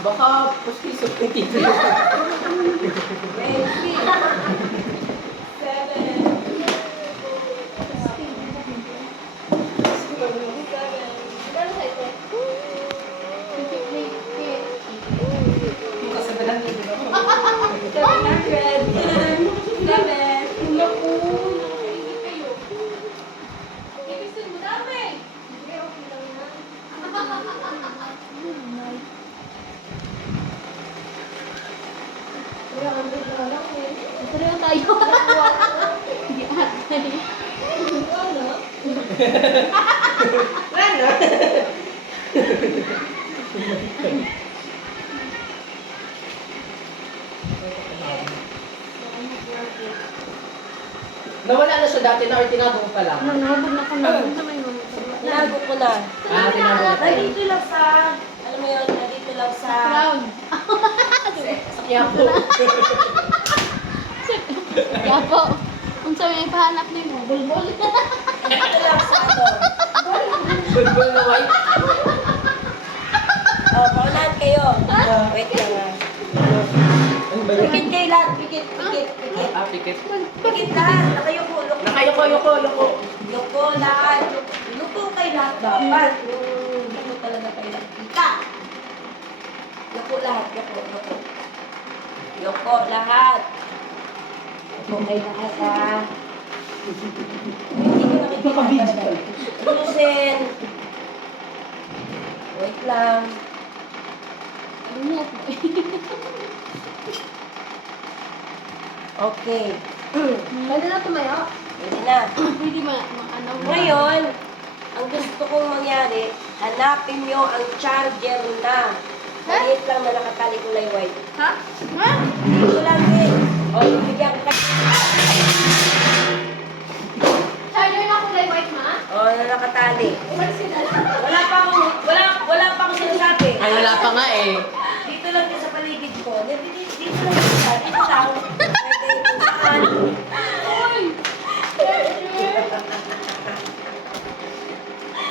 Baka pustiso yung TV. 20. Nawala na siya dati na or tinago mo pa lang? Nanabog na ko na. Tinago ko na. Tinago mo pa lang. Nandito lang sa, alam mo yun, nandito lang sa... Crown. Sa Quiapo. Kaya po. Kung sabi may pahanap na yung bulbol. Nandito lang sa ano. Bulbul na white. Oh, paunahan kayo. Wait lang ah. Pikit kayo lahat. Pikit. Ah, pikit. Pikit lahat. Nakayuko. Nakayoko. Yuko lahat. Yuko kayo lahat dapat. Yuko talaga kayo lahat. Kita. Yuko lahat. Yuko lahat. Yuko kayo lahat ha. Hindi ko nakikita talaga. Lusen. Wait lang. Ano mo? Okay. Pwede na tumayo. Pwede na. Pwede ba? Ano? Ngayon, ang gusto kong mangyari, hanapin nyo ang charger na maliit lang na nakatali kulay white. Ha? Ha? Dito lang din. O, bibigyan ka. Charger na kulay white, ma? O, na nakatali. Umalis na lang. Wala pa akong sinasabi. Ay, wala pa nga eh. Dito lang din sa paligid ko. Dito lang din siya. Dito lang. Pwede kung saan. Uy! Charger!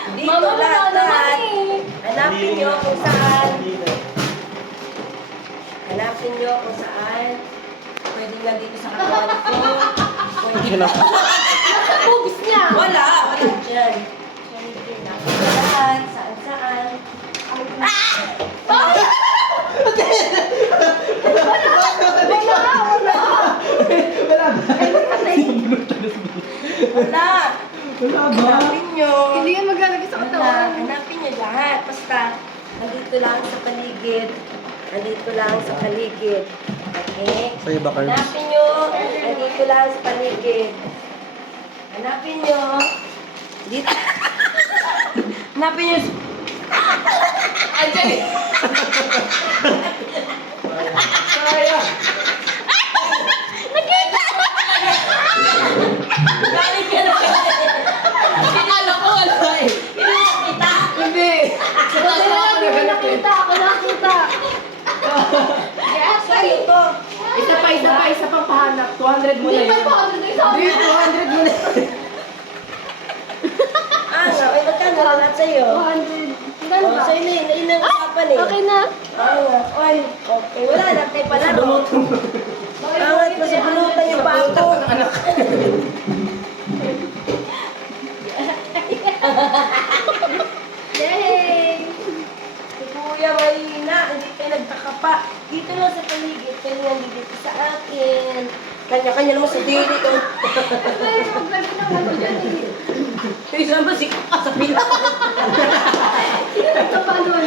Dito Mama, wala naman lahat. eh. Hanapin nyo kung saan. Hanapin nyo kung saan. Pwede lang dito sa katawan ko. Pwede lang. Nasa boobs niya. Wala dyan. Hanapin nyo lahat. Saan. Wala. Hanapin nyo. Hindi yan maglalagay sa katawan. Hanapin nyo lahat. Basta, nandito lang sa paligid. Nandito lang sa paligid. Okay? Sa'yo ba, Carlos? Hanapin nyo. Nandito lang sa paligid. Hanapin nyo. Dito. Hanapin nyo. Andiyan eh. Kaya. Galing ka na. Kinala ko wala eh. Kita. Hindi. Sa taas na ako naganap eh. Ako nakita. Yes, ito. Isa pa pahanap. 200 mo na Hindi yun. pa 500 na isa. Hindi, 200 mo na yun. Nga, may magkano lahat sa'yo? 200. Gano'n Oh, ba? so yun ang usapan eh. Okay na. Oy, okay. Wala na tayo pala. Angat mo sa bulutan yung bako. Anak. Yay! Si Kuya Marina, hindi kayo nagtaka pa. Dito lang sa paligid, kayo lang dito sa akin. Kanya-kanya naman sa dili ko. Ay, maglagay ng ano dyan eh. Isa ba si sa pila? Sino nagtapanon?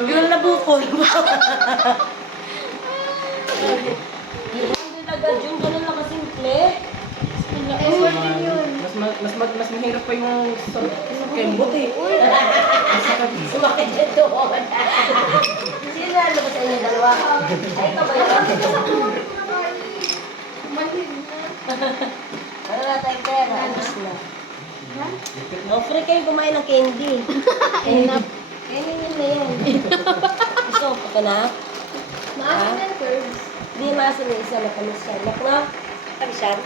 Yung nabukol. Hindi agad yung ganun lang kasimple. Effort din yun. Mas mahirap pa yung sa kembot eh. Sumakit siya doon. Sino na ano ba sa inyo dalawa? Ay, ito ba yun? Malin na. Ano na tayo pera? Alis na. No, free kayo kumain ng candy. Enough. Kainin nyo na yan. Gusto ko ka na? Maasin ng curves. Hindi maasin na isa na kamisan. Nak na? Kamisan?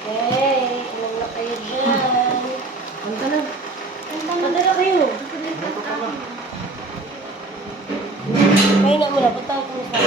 Okay, inom na kayo dyan. Kanta na. Padala kayo. Kaya na muna, punta ko sa